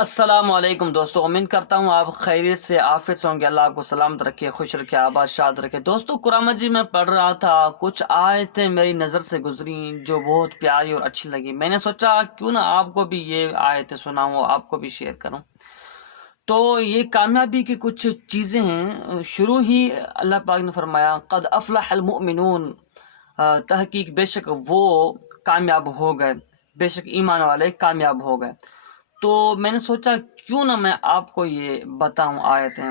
السلام علیکم دوستو، امید کرتا ہوں آپ خیریت سے عافیت سے ہوں گے۔ اللہ آپ کو سلامت رکھے، خوش رکھے، آباد شاد رکھے۔ دوستو، قرآن مجید میں پڑھ رہا تھا، کچھ آیتیں میری نظر سے گزریں جو بہت پیاری اور اچھی لگی۔ میں نے سوچا کیوں نہ آپ کو بھی یہ آیتیں سناؤں، آپ کو بھی شیئر کروں۔ تو یہ کامیابی کی کچھ چیزیں ہیں۔ شروع ہی اللہ پاک نے فرمایا قد افلح المؤمنون، تحقیق بے شک وہ کامیاب ہو گئے، بے شک ایمان والے کامیاب ہو گئے۔ تو میں نے سوچا کیوں نہ میں آپ کو یہ بتاؤں آیتیں۔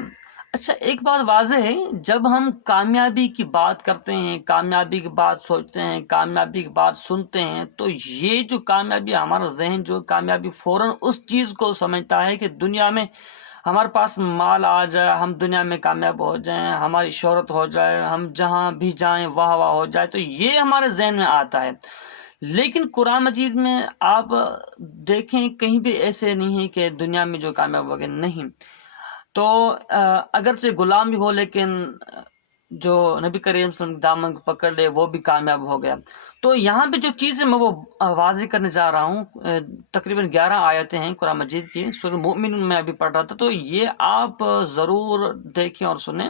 اچھا، ایک بات واضح ہے، جب ہم کامیابی کی بات کرتے ہیں، کامیابی کی بات سوچتے ہیں، کامیابی کی بات سنتے ہیں، تو یہ جو کامیابی، ہمارا ذہن جو کامیابی فوراً اس چیز کو سمجھتا ہے کہ دنیا میں ہمارے پاس مال آ جائے، ہم دنیا میں کامیاب ہو جائیں، ہماری شہرت ہو جائے، ہم جہاں بھی جائیں واہ واہ ہو جائے، تو یہ ہمارے ذہن میں آتا ہے۔ لیکن قرآن مجید میں آپ دیکھیں کہیں بھی ایسے نہیں ہے کہ دنیا میں جو کامیاب ہو گئے، نہیں۔ تو اگرچہ غلام بھی ہو، لیکن جو نبی کریم صلی اللہ علیہ وسلم دامن کو پکڑ لے وہ بھی کامیاب ہو گیا۔ تو یہاں پہ جو چیزیں میں وہ واضح کرنے جا رہا ہوں، تقریباً 11 آیتیں ہیں قرآن مجید کی، سورہ مومنون میں ابھی پڑھ رہا تھا، تو یہ آپ ضرور دیکھیں اور سنیں،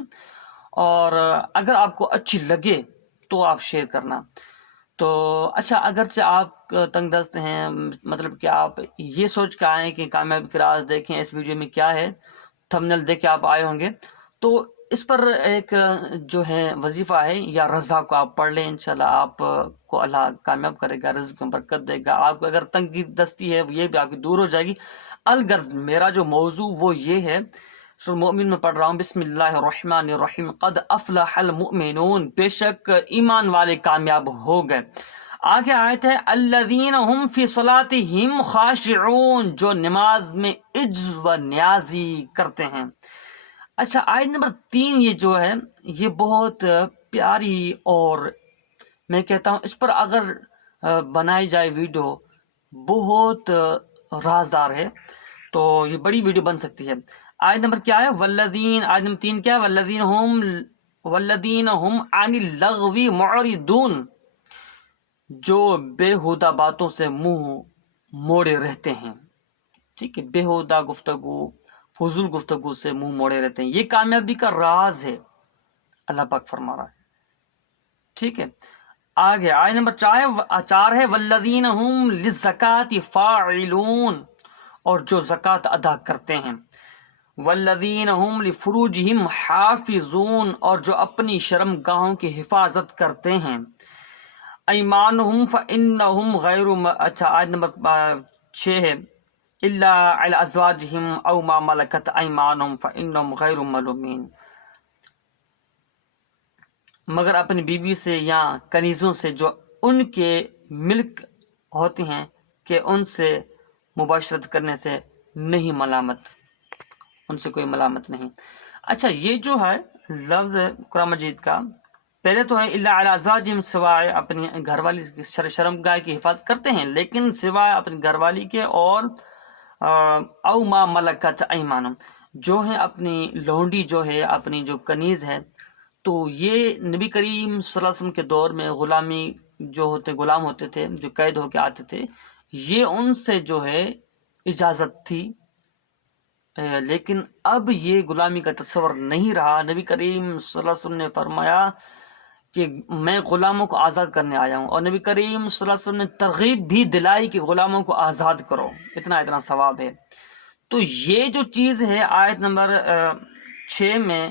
اور اگر آپ کو اچھی لگے تو آپ شیئر کرنا۔ تو اچھا، اگرچہ آپ تنگ دست ہیں، مطلب کہ آپ یہ سوچ کے آئیں کہ کامیابی کے راز دیکھیں اس ویڈیو میں کیا ہے، تھمبنیل دیکھ کے آپ آئے ہوں گے، تو اس پر ایک جو ہے وظیفہ ہے، یا رضا کو آپ پڑھ لیں، انشاءاللہ آپ کو اللہ کامیاب کرے گا، رزق میں برکت دے گا۔ آپ کو اگر تنگی دستی ہے یہ بھی آپ کی دور ہو جائے گی۔ الغرض میرا جو موضوع وہ یہ ہے، سورہ مومن میں پڑھ رہا ہوں، بسم اللہ الرحمن الرحیم، قد افلح المؤمنون، بے شک ایمان والے کامیاب ہو گئے۔ آگے آیت ہے الذین هم فی صلاتہم خاشعون، جو نماز میں عجز و نیازی کرتے ہیں۔ اچھا، آیت نمبر 3 یہ جو ہے یہ بہت پیاری، اور میں کہتا ہوں اس پر اگر بنائی جائے ویڈیو بہت رازدار ہے، تو یہ بڑی ویڈیو بن سکتی ہے۔ آیت نمبر کیا ہے؟ والذین، آیت نمبر 3 کیا ہے؟ والذین ہم عن اللغو معرضون، جو بےہودہ باتوں سے منہ موڑے رہتے ہیں۔ ٹھیک ہے، بےہودہ گفتگو، فضول گفتگو سے منہ موڑے رہتے ہیں، یہ کامیابی کا راز ہے، اللہ پاک فرما رہا ہے۔ ٹھیک ہے، آگے آیت نمبر 4 ہے والذین ہم للزکاۃ فاعلون، اور جو زکوٰۃ ادا کرتے ہیں۔ والذین ہم لفروجہم حافظون، اور جو اپنی شرم گاہوں کی حفاظت کرتے ہیں۔ ایمانہم فانہم غیر اچھا، آیت نمبر 6 ہے الا علی ازواجہم او ما ملکت ایمانہم فانہم غیر ملومین، مگر اپنی بیوی سے یا کنیزوں سے جو ان کے ملک ہوتی ہیں کہ ان سے مباشرت کرنے سے نہیں ملامت، ان سے کوئی ملامت نہیں۔ اچھا، یہ جو ہے لفظ قرآن مجید کا، پہلے تو ہے الا علی ازواجہم، سوائے اپنی گھر والی کی شرم گاہ کی حفاظت کرتے ہیں، لیکن سوائے اپنی گھر والی کے، اور او ما ملکت ایمانہم، جو ہے اپنی لونڈی، جو ہے اپنی جو کنیز ہے۔ تو یہ نبی کریم صلی اللہ علیہ وسلم کے دور میں غلامی جو ہوتے، غلام ہوتے تھے جو قید ہو کے آتے تھے، یہ ان سے جو ہے اجازت تھی، لیکن اب یہ غلامی کا تصور نہیں رہا۔ نبی کریم صلی اللہ علیہ وسلم نے فرمایا کہ میں غلاموں کو آزاد کرنے آیا ہوں، اور نبی کریم صلی اللہ علیہ وسلم نے ترغیب بھی دلائی کہ غلاموں کو آزاد کرو، اتنا ثواب ہے۔ تو یہ جو چیز ہے آیت نمبر 6 میں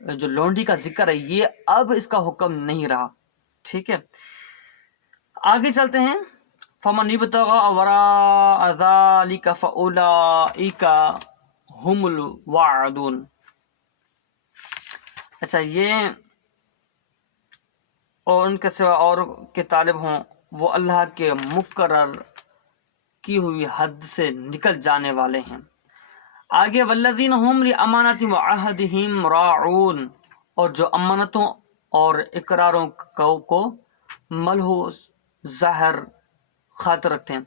جو لونڈی کا ذکر ہے، یہ اب اس کا حکم نہیں رہا۔ ٹھیک ہے، آگے چلتے ہیں۔ فمن ابتغى وراء ذلك فاولئک هم الوعدون۔ اچھا، یہ اور ان کے سوا اور کے طالب ہوں، وہ اللہ کے مقرر کی ہوئی حد سے نکل جانے والے ہیں۔ آگے والذین ہم لاماناتہم وعہدہم راعون، اور جو امانتوں اور اقراروں کو ملحوظ ظاہر خاطر رکھتے ہیں،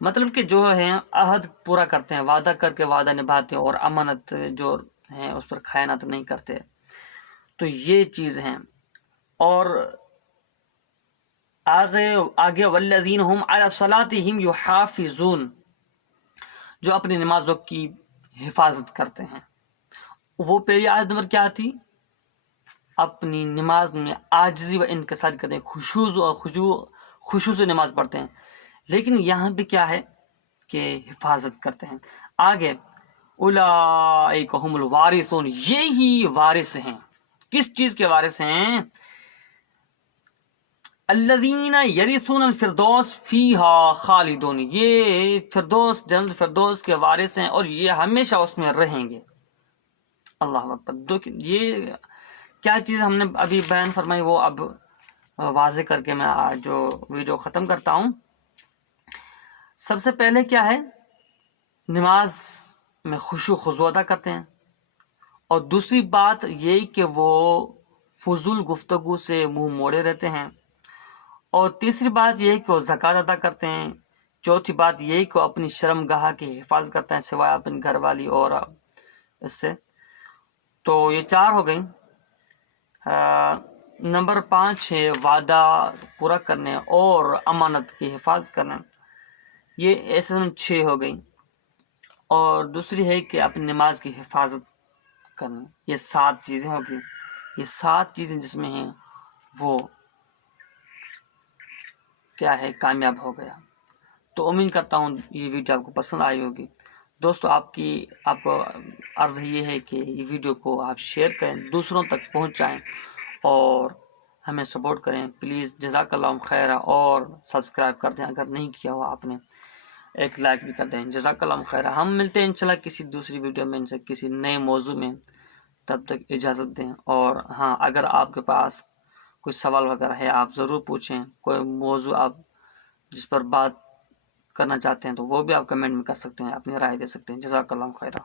مطلب کہ جو ہیں عہد پورا کرتے ہیں، وعدہ کر کے وعدہ نبھاتے ہیں، اور امانت جو ہیں اس پر خیانت نہیں کرتے، تو یہ چیز ہیں۔ اور آگے والذین ہم علی صلاتہم یحافظون، جو اپنی نمازوں کی حفاظت کرتے ہیں. وہ پہلی عادت نمبر کیا تھی؟ اپنی نماز میں عاجزی و انکسار کرتے ہیں، خشوع سے نماز پڑھتے ہیں. لیکن یہاں پہ کیا ہے کہ حفاظت کرتے ہیں. آگے اولئک هم الوارثون، یہی وارث ہیں. کس چیز کے وارث ہیں؟ الذین یرثون الفردوس فیہا خالدون، یہ فردوس، جنت فردوس کے وارث ہیں اور یہ ہمیشہ اس میں رہیں گے. اللہ اکبر. یہ کیا چیز ہم نے ابھی بیان فرمائی وہ اب واضح کر کے میں جو ویڈیو ختم کرتا ہوں. سب سے پہلے کیا ہے؟ نماز میں خشوع خضوع ادا کرتے ہیں. اور دوسری بات یہ کہ وہ فضول گفتگو سے منہ موڑے رہتے ہیں. اور تیسری بات یہ کہ وہ زکوٰۃ ادا کرتے ہیں. چوتھی بات یہ کہ وہ اپنی شرم گاہ کی حفاظت کرتے ہیں سوائے اپنی گھر والی اور اس سے. تو یہ 4 ہو گئیں. نمبر 5 ہے وعدہ پورا کرنے اور امانت کی حفاظت کرنا. یہ ایسے 6 ہو گئیں. اور دوسری ہے کہ اپنی نماز کی حفاظت کرنا. یہ 7 چیزیں ہو گئی. یہ 7 چیزیں جس میں ہیں وہ کیا ہے کامیاب ہو گیا. تو امید کرتا ہوں یہ ویڈیو آپ کو پسند آئی ہوگی. دوستو آپ کو عرض یہ ہے کہ یہ ویڈیو کو آپ شیئر کریں، دوسروں تک پہنچائیں اور ہمیں سپورٹ کریں پلیز. جزاک اللہ خیر. اور سبسکرائب کر دیں اگر نہیں کیا ہوا آپ نے، ایک لائک بھی کر دیں. جزاک اللہ خیر. ہم ملتے ہیں انشاءاللہ کسی دوسری ویڈیو میں، ان سے کسی نئے موضوع میں. تب تک اجازت دیں. اور ہاں، اگر آپ کے پاس کوئی سوال وغیرہ ہے آپ ضرور پوچھیں. کوئی موضوع آپ جس پر بات کرنا چاہتے ہیں تو وہ بھی آپ کمنٹ میں کر سکتے ہیں، اپنی رائے دے سکتے ہیں. جزاک اللہ خیر.